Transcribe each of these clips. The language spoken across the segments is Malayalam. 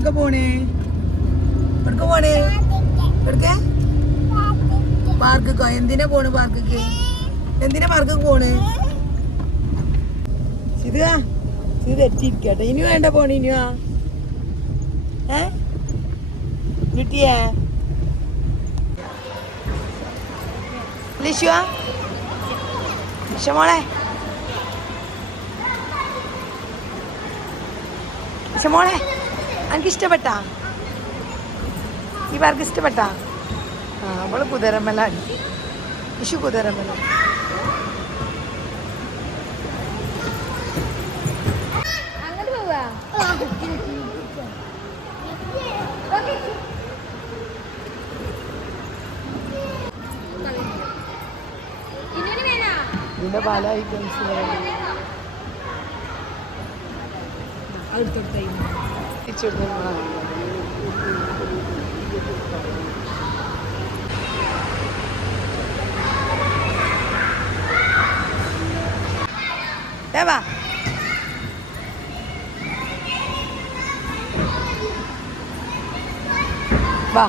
എവിടക്ക പോണേ? എവിടക്ക പോണേ? എവിടക്ക? പാർക്കോ എന്തിനാ പോണ് പാർക്കിക്ക്? എന്തിനാ പാർക്കൊക്കെ പോണ്? ഇത് ഇത് തെറ്റിരിക്കട്ടെ ഇനി വേണ്ട പോണ ഇനിയാ ഏ? കിട്ടിയേ? ലിഷുവാ? ഷമോളെ ഷമോളെ എനിക്ക് ഇഷ്ടപ്പെട്ടാ ഈ പാർക്ക് ഇഷ്ടപ്പെട്ടാ? ആ അവൾ കുതിരമല ഇഷു കുതിരമല. അങ്ങോട്ട് പോവാ. ഇന്നൊരു വേണോ? ഇതിന്റെ പല ഐറ്റംസ് വാ വാ.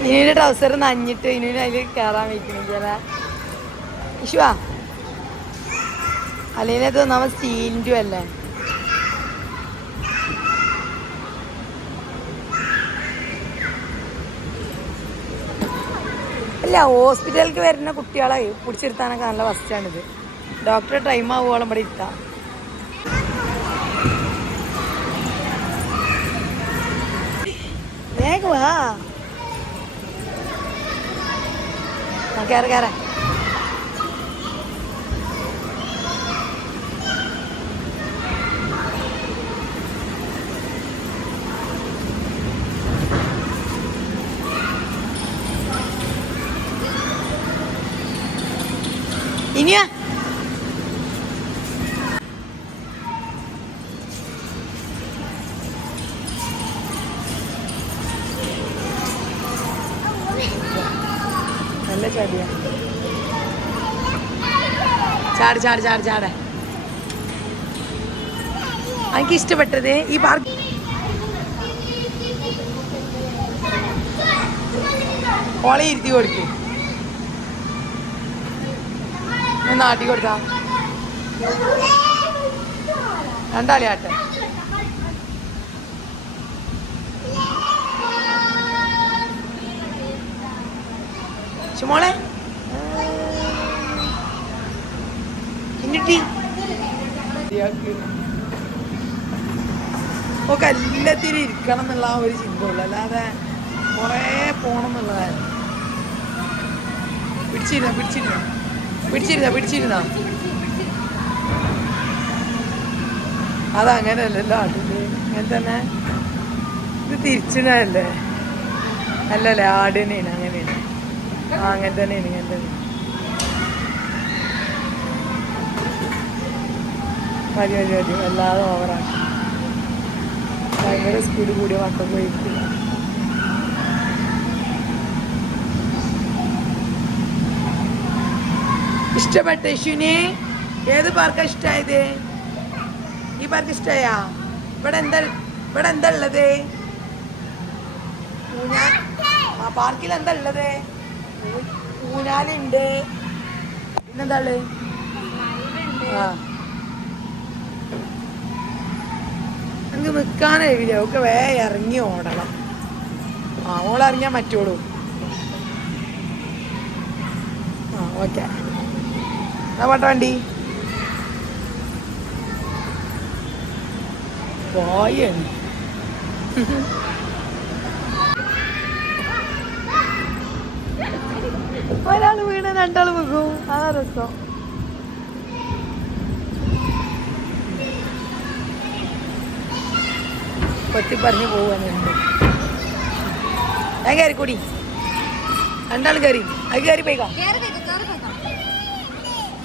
ഇനിയുടെ ട്രൗസർ നഞ്ഞിട്ട് ഇനി അതിൽ കയറാൻ വയ്ക്കണില്ല ഇഷുവാ. അല്ലെങ്കിൽ അത് നമ്മൾ സ്റ്റീലിന്റെ അല്ലേ? അല്ല ഹോസ്പിറ്റലിലേക്ക് വരുന്ന കുട്ടികളെ പിടിച്ചിരുത്താനൊക്കെ നല്ല ഫസ്റ്റാണിത് ഡോക്ടറെ ടൈം ആവുകയോളം ഇവിടെ ഇരുത്താം. വേഗം വാ. ആ, കേറ്. ഇനിയാ നല്ല ചാടിയാ. ചാട് ചാട് ചാട് ചാട്. എനിക്ക് ഇഷ്ടപ്പെട്ടത് ഈ പാർക്ക് ഓളെ ഇരുത്തി കൊടുക്ക് ഞാൻ നാട്ടി കൊടുത്താ? രണ്ടാളി ആട്ടെ ചുമോളെ എന്നിട്ടി ഒക്കെ എല്ലാത്തിനും ഇരിക്കണം എന്നുള്ള ആ ഒരു ചിന്ത ഉള്ളു. അല്ലാതെ കുറേ പോണം എന്നുള്ളതാണ് പിടിച്ചിരുന്ന പിടിച്ചിരുന്ന? പിടിച്ചിരുന്ന പിടിച്ചിരുന്ന? അതങ്ങനെയല്ലല്ലോ ആടിന്റെ ഇങ്ങനെ തന്നെ. ഇത് തിരിച്ചിടല്ലേ അല്ലല്ലേ ആടിനേന് അങ്ങനെയാണ്. ആ അങ്ങനെ തന്നെയാണ് ഇങ്ങനെ തന്നെ. മതി മതി മതി വല്ലാതെ ഓവറാക്കി ഭയങ്കര സ്പീഡ് കൂടിയ മക്കൾ പോയിരിക്കില്ല ഇഷ്ടപ്പെട്ട യശുവിനെ ഏത് പാർക്കാ ഇഷ്ടമായത് ഈ പാർക്ക് ഇഷ്ടമായാ ഇവിടെ എന്താ ഇവിടെ എന്താ ഉള്ളത്? ആ പാർക്കിൽ എന്താ ഉള്ളത്? ഊനാലുണ്ട് പിന്നെന്താ ഉള്ളത് ആ. നമുക്ക് ഒക്കെ വേ ഇറങ്ങി ഓടണം. ആ ഓളിറങ്ങിയാൽ മറ്റോളൂ ആ ഓക്കെ എന്നാ പാട്ട വണ്ടി? പോയാണ് ഒരാൾ വീണ രണ്ടാൾ വീകും അതാ രസം. കൊത്തി പറഞ്ഞു പോവാനുണ്ട്. ഞാൻ കയറി കൂടി രണ്ടാൾ കയറി അത് കയറി പോയിക്കോ കേറി പോയിക്കോ കേറി പോയിക്കോ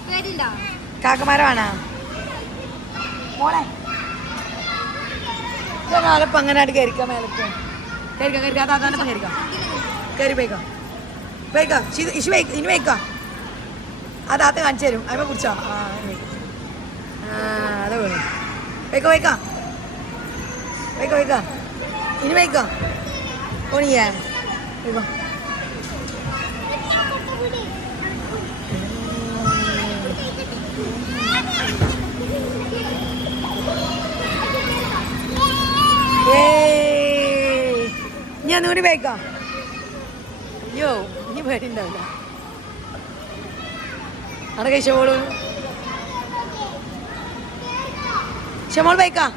കേട്ടിണ്ടോ കാക്കമാരമാണാ മോളെ. നാലപ്പം അങ്ങനെ ആയിട്ട് കയറിക്കാം മേലക്ക്. കയറിക്കാം കയറിക്കാം താത്താനപ്പം കയറിക്കാം കയറി പോയിക്കാം. പോയിക്കാം. ഇഷു പോയി ഇനി വയ്ക്കാം അതാത്ത കാണിച്ചു തരും. അതിനെ കുറിച്ചോ ആ. ആ അത് വേണം വയ്ക്കോ വയ്ക്കാം വയ്ക്കോ വയ്ക്കാം ഇനി വയ്ക്കാം ഓണിയേ വയ്ക്കോ ഇനി ഒന്നും കൂടി വയ്ക്കാം അയ്യോ ഇനി പേടിണ്ടാവില്ല അവിടെ കഴിച്ചോളൂ ഷമോൾ വയ്ക്കാം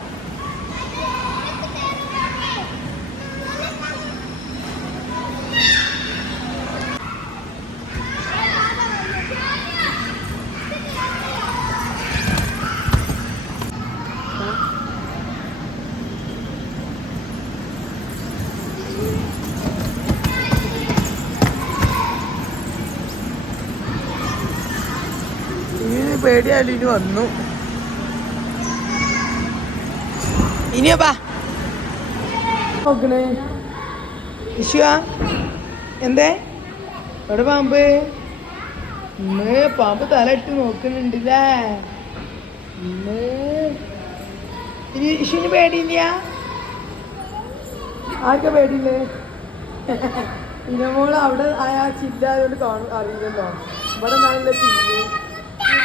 ഇനി പേടിയാലും ഇനി വന്നു. ഇനിയപ്പാ നോക്കണേ. ഇഷുവാ എന്തേ? എവിടെ പാമ്പ്? ഇന്ന് പാമ്പ് തല ഇട്ട് നോക്കുന്നുണ്ടല്ലേ ഇന്ന് ഇനി ഇഷുവിന് പേടിയില്ല? ആർക്കെ പേടിയില്ലേ? ഇനമോൾ അവിടെ ആ ചില്ലാതുകൊണ്ട് കാണും അറിയില്ലല്ലോ. ഇവിടെ നല്ല ചില്ല്.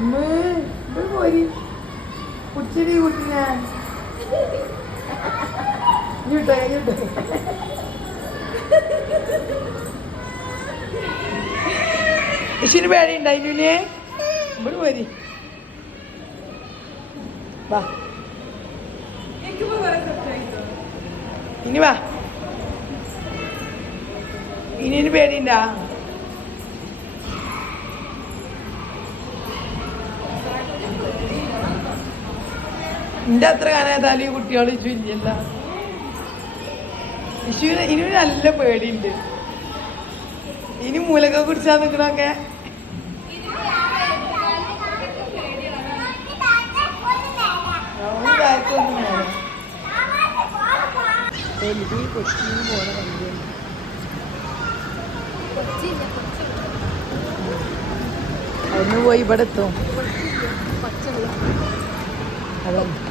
പോരി കുടിച്ചിരി കുട്ടിനെ ഇങ്ങോട്ടെ ഇങ്ങോട്ടെ ഇച്ചിരി പേടിയുണ്ടോ ഇനുവിനെ ഇവിടെ പോരി. വാ. ഇനി വാ. ഇനി പേടിയുണ്ടാ? നിന്റെ അത്ര കാനേതാലും ഈ കുട്ടികൾ ഇശു ഇല്ലല്ല ഇഷുവിന് ഇനി നല്ല പേടിയുണ്ട്. ഇനി മൂലക കുടിച്ചാൽ പോണ വണ്ടിയാണ് അവിടുന്ന് പോയി ഇവിടെ എത്തും. അതാണ്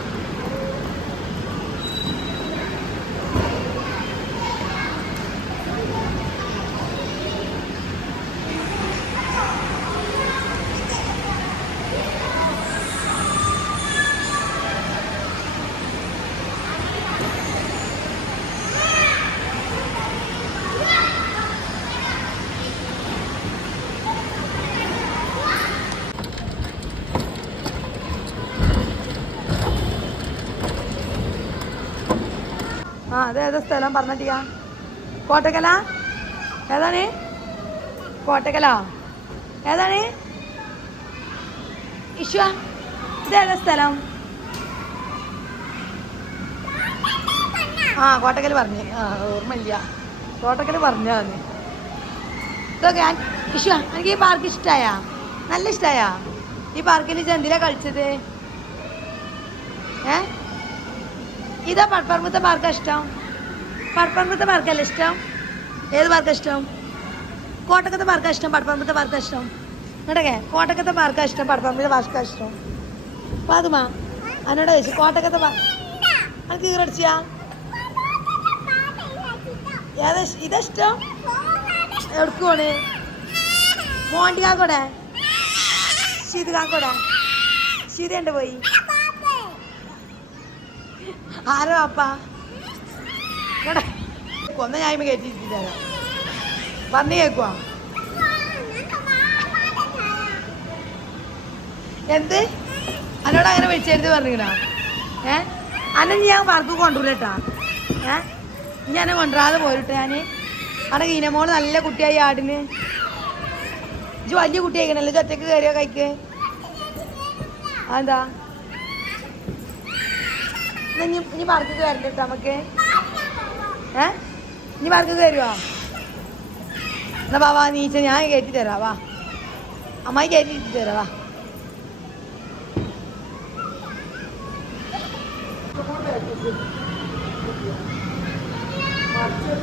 ആ അത് ഏതാ സ്ഥലം പറഞ്ഞിട്ടിയാ? കോട്ടക്കല? ഏതാണ്? കോട്ടക്കല? ഏതാണ്? ഇഷ്വ ഇത് ഏതാ സ്ഥലം? ആ കോട്ടക്കൽ പറഞ്ഞു. ആ ഓർമ്മയില്ല. കോട്ടക്കൽ പറഞ്ഞാ ഇതൊക്കെ ഇഷ്വ എനിക്ക് ഈ പാർക്ക് ഇഷ്ടമായ നല്ല ഇഷ്ടമായ ഈ പാർക്കിൽ ചെന്തിലാ കളിച്ചത്? ഏ? ഇതാ പടപ്പറമ്പത്തെ പാർക്കാ ഇഷ്ടം. പടപ്പറമ്പത്തെ പാർക്കല്ല ഇഷ്ടം? ഏത് പാർക്കാ ഇഷ്ടം? കോട്ടക്കത്തെ പാർക്കാ ഇഷ്ടം പടപ്പറമ്പത്തെ പാർക്കാ ഇഷ്ടം? ഇങ്ങോട്ടൊക്കെ. കോട്ടക്കത്തെ പാർക്കാ ഇഷ്ടം പടപ്പറമ്പത്തെ പാർക്കാ ഇഷ്ടം. പാതുമാ എന്നോട് ചോദിച്ചു കോട്ടക്കത്തെ എനിക്ക് ഈറടിച്ചാ എവിടേക്ക് പോണ്? മോണ്ടി കാക്കോടെ ശീത് കാക്കോടെ ശീതേണ്ട പോയി? ആരോ അപ്പാ? കൊന്ന ഞാൻ കയറ്റിട്ടില്ല പറഞ്ഞു കേക്കുവാ എന്ത്? എന്നോട് അങ്ങനെ വിളിച്ചെടുത്ത് പറഞ്ഞിക്കണോ ഏ? അന്നെ ഞാൻ വർക്ക് കൊണ്ടുവരട്ടാ ഏ? ഞാൻ കൊണ്ടുവരാതെ പോരുട്ടെ ഞാൻ അവിടെ ഈനമോൾ നല്ല കുട്ടിയായി ആടിന്. ഇജ്ജ് വലിയ കുട്ടിയായിക്കണല്ലോ? ഒറ്റയ്ക്ക് കയറിയോ കൈക്ക്? അതെന്താ? ഇനി പാർക്കൊക്കെ വരണ്ട കേട്ടോ നമുക്ക്. ഏ? ഇനി പാർക്കൊക്കെ വരുമോ എന്നാ വാ വാ നീച്ച ഞാൻ കയറ്റി തരാം വാ. അമ്മായി കയറ്റി തരാം വാ. മറിച്ച്